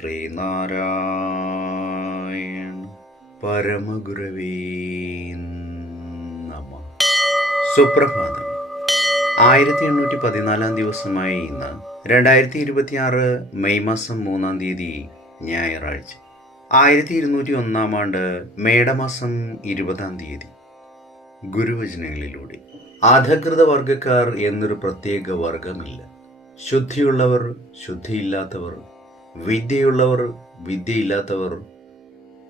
ശ്രീനാരായണ പരമഗുരവേ നമ. സുപ്രഭാതം. 1814 ദിവസമായ ഇന്ന് 2026 മെയ് മാസം 3 തീയതി ഞായറാഴ്ച. 1201 ആണ്ട് മേടമാസം 20 തീയതി. ഗുരുവചനങ്ങളിലൂടെ അധകൃത വർഗക്കാർ എന്നൊരു പ്രത്യേക വർഗമില്ല. ശുദ്ധിയുള്ളവർ, ശുദ്ധിയില്ലാത്തവർ, വിദ്യയുള്ളവർ, വിദ്യയില്ലാത്തവർ,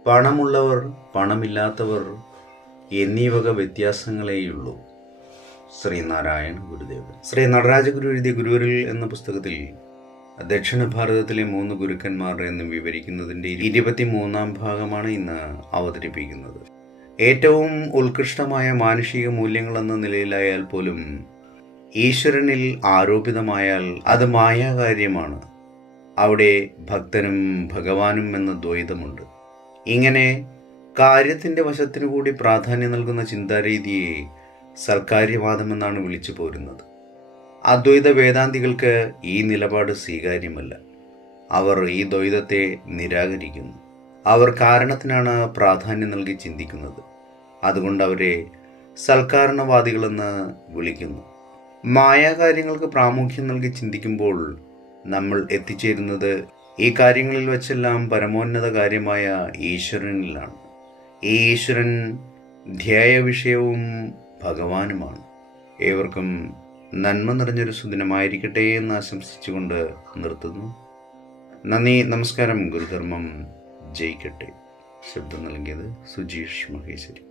പണമുള്ളവർ, പണമില്ലാത്തവർ എന്നീ വക വ്യത്യാസങ്ങളേയുള്ളൂ. ശ്രീനാരായണ ഗുരുദേവൻ. ശ്രീ നടരാജഗുരു എഴുതിയ ഗുരുവരിൽ എന്ന പുസ്തകത്തിൽ ദക്ഷിണ ഭാരതത്തിലെ 3 ഗുരുക്കന്മാർ എന്ന് വിവരിക്കുന്നതിൻ്റെ 23-ാം ഭാഗമാണ് ഇന്ന് അവതരിപ്പിക്കുന്നത്. ഏറ്റവും ഉത്കൃഷ്ടമായ മാനുഷിക മൂല്യങ്ങളെന്ന നിലയിലായാൽ പോലും ഈശ്വരനിൽ ആരോപിതമായാൽ അത് മായാകാര്യമാണ്. അവിടെ ഭക്തനും ഭഗവാനും എന്ന ദ്വൈതമുണ്ട്. ഇങ്ങനെ കാര്യത്തിൻ്റെ വശത്തിനു കൂടി പ്രാധാന്യം നൽകുന്ന ചിന്താരീതിയെ സൽക്കാര്യവാദമെന്നാണ് വിളിച്ചു പോരുന്നത്. അദ്വൈത വേദാന്തികൾക്ക് ഈ നിലപാട് സ്വീകാര്യമല്ല. അവർ ഈ ദ്വൈതത്തെ നിരാകരിക്കുന്നു. അവർ കാരണത്തിനാണ് പ്രാധാന്യം നൽകി ചിന്തിക്കുന്നത്. അതുകൊണ്ട് അവരെ സൽക്കാരണവാദികളെന്ന് വിളിക്കുന്നു. മായാകാര്യങ്ങൾക്ക് പ്രാമുഖ്യം നൽകി ചിന്തിക്കുമ്പോൾ നമ്മൾ എത്തിച്ചേരുന്നത് ഈ കാര്യങ്ങളിൽ വച്ചെല്ലാം പരമോന്നത കാര്യമായ ഈശ്വരനിലാണ്. ഈ ഈശ്വരൻ ധ്യേയ വിഷയവും ഭഗവാനുമാണ്. ഏവർക്കും നന്മ നിറഞ്ഞൊരു സുദിനമായിരിക്കട്ടെ എന്ന് ആശംസിച്ചുകൊണ്ട് നിർത്തുന്നു. നന്ദി, നമസ്കാരം. ഗുരുധർമ്മം ജയിക്കട്ടെ. ശബ്ദം നൽകിയത് സുജീഷ് മഹേശ്വരി.